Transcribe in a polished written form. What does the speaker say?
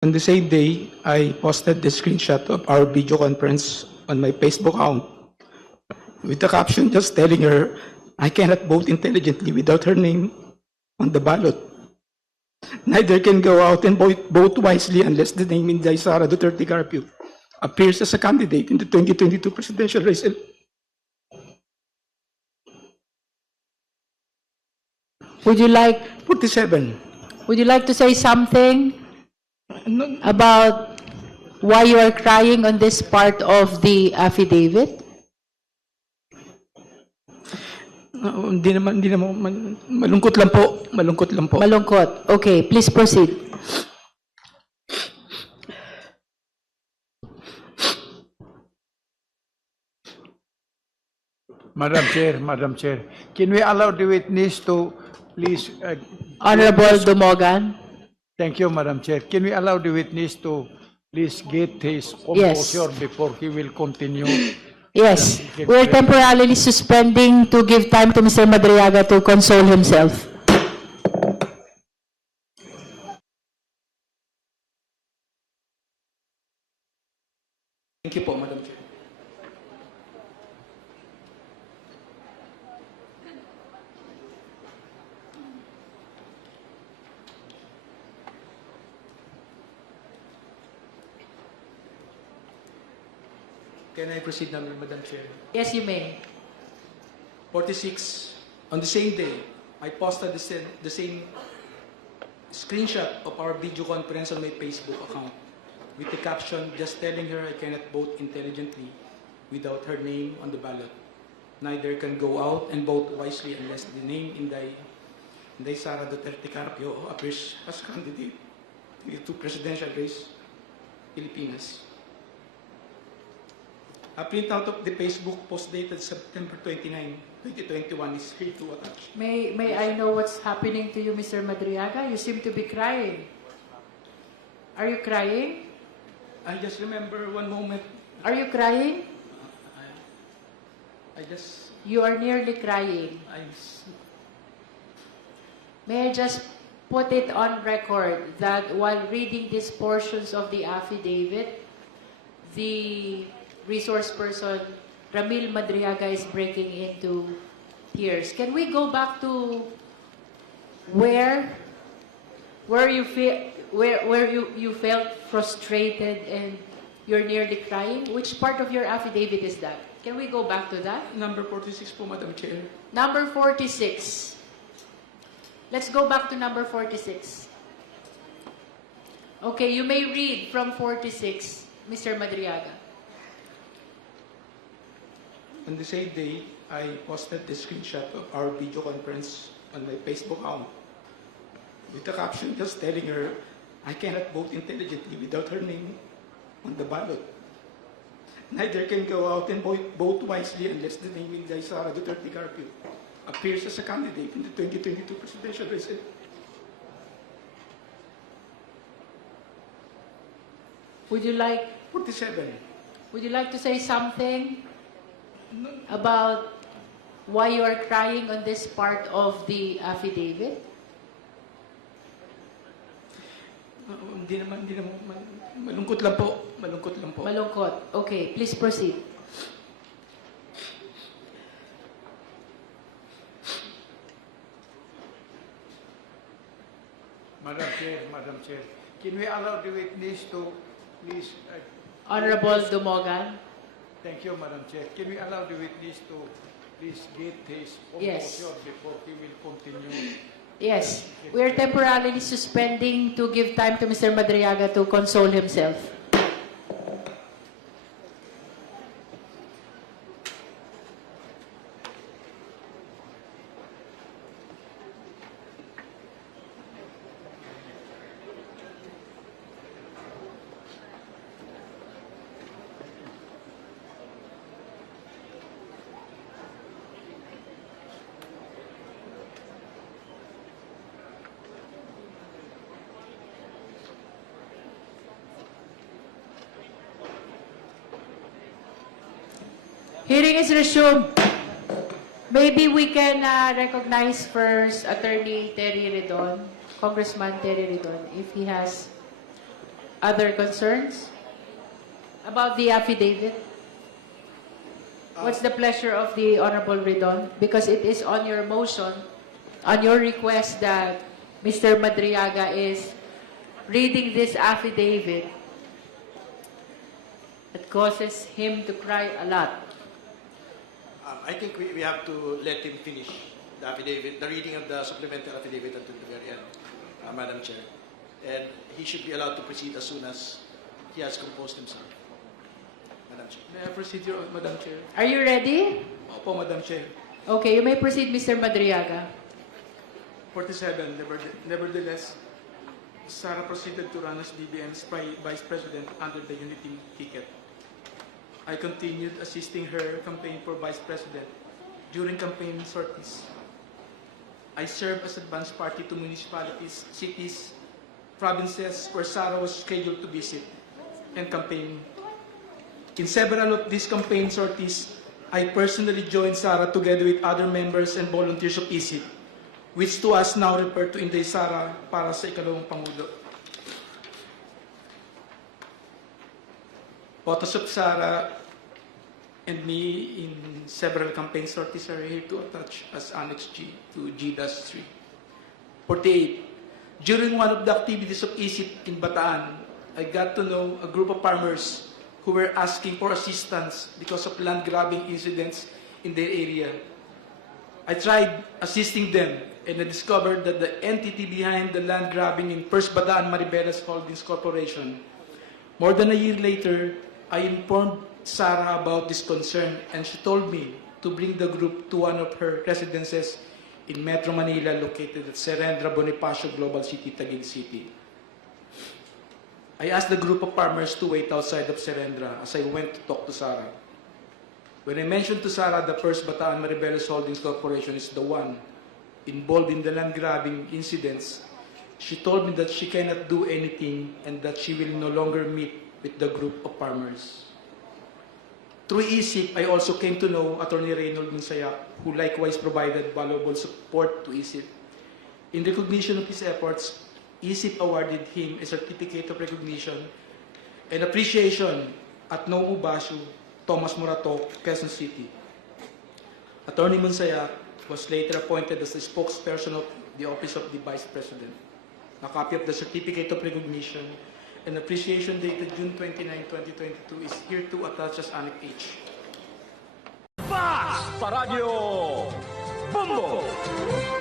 On the same day, I posted the screenshot of our video conference on my Facebook account with the caption just telling her I cannot vote intelligently without her name on the ballot. Neither can go out and vote wisely unless the name Inday Sara Duterte Carpio appears as a candidate in the 2022 presidential race. Would you like 47. to say something No, about why you are crying on this part of the affidavit? hindi naman, malungkot lang po. Malungkot. Okay, please proceed. Madam Chair, can we allow the witness to please? Honorable Dumogan. Thank you, Madam Chair. Can we allow the witness to please get his Yes. composure before he will continue? Yes, we're temporarily suspending to give time to Mr. Madriaga to console himself. Thank you po, Madam Chair. Can I proceed now, Madam Chair? Yes, you may. 46. On the same day, I posted the same screenshot of our video conference on my Facebook account with the caption just telling her I cannot vote intelligently without her name on the ballot. Neither can go out and vote wisely unless the name Inday Sara Duterte Carpio appears as candidate in the two presidential race, Pilipinas. A printout of the Facebook post dated September 29, 2021 is here to attach. May I know what's happening to you, Mr. Madriaga? You seem to be crying. Are you crying? I just remember one moment. Are you crying? I just, You are nearly crying. May I just put it on record that while reading these portions of the affidavit, the resource person, Ramil Madriaga, is breaking into tears. Can we go back to where you felt frustrated and you're nearly crying? Which part of your affidavit is that? Can we go back to that? number 46 po, Madam Chair. Number 46. Let's go back to number 46. Okay, you may read from 46, Mr. Madriaga. On the same day, I posted the screenshot of our video conference on my Facebook account with the caption just telling her I cannot vote intelligently without her name on the ballot. Neither can go out and vote wisely unless the name Inday Sara Duterte Carpio appears as a candidate in the 2022 presidential race. Would you like 47. to say something about why you are crying on this part of the affidavit? Hindi naman, malungkot lang po. Malungkot. Okay, please proceed. Madam Chair, can we allow the witness to please? Honorable Dumogan. Thank you, Madam Chair. Can we allow the witness to please get his Yes. composure before he will continue? Yes, we are temporarily suspending to give time to Mr. Madriaga to console himself. Hearing is resumed. Maybe we can recognize first Attorney Terry Redon, Congressman Terry Redon, if he has other concerns about the affidavit? What's the pleasure of the Honorable Ridon? Because it is on your motion, on your request that Mr. Madriaga is reading this affidavit that causes him to cry a lot. I think we have to let him finish the affidavit, the reading of the supplemental affidavit until the very end, Madam Chair. And he should be allowed to proceed as soon as he has composed himself. Madam Chair. May I proceed, Madam Chair? Are you ready? Opo, Madam Chair. Okay, you may proceed, Mr. Madriaga. 47, nevertheless, Sara proceeded to run as BBM's Vice President under the Unity ticket. I continued assisting her campaign for Vice President during campaign sorties. I served as advance party to municipalities, cities, provinces where Sara was scheduled to visit and campaign. In several of these campaign sorties, I personally joined Sara together with other members and volunteers of ISIP, which to us now refer to Inday Sara para sa ikalawang Pangulo. Photos of Sara and me in several campaign sorties are here to attach as Annex G to G-3. 48. During one of the activities of ISIP in Bataan, I got to know a group of farmers who were asking for assistance because of land grabbing incidents in their area. I tried assisting them and I discovered that the entity behind the land grabbing in First Bataan Maribeles Holdings Corporation. More than a year later, I informed Sara about this concern and she told me to bring the group to one of her residences in Metro Manila located at Serendra Bonifacio Global City, Taguig City. I asked the group of farmers to wait outside of Serendra as I went to talk to Sara. When I mentioned to Sara the First Bataan Maribeles Holdings Corporation is the one involved in the land grabbing incidents, she told me that she cannot do anything and that she will no longer meet with the group of farmers. Through ISIP, I also came to know Attorney Reynold Monsayak, who likewise provided valuable support to ISIP. In recognition of his efforts, ISIP awarded him a certificate of recognition and appreciation at Nomu Bashu, Thomas Morato, Quezon City. Attorney Monsayak was later appointed as the spokesperson of the Office of the Vice President. A copy of the certificate of recognition and appreciation dated June 29, 2022 is here to attach as Annex H. Fast Paradyo Bumbo!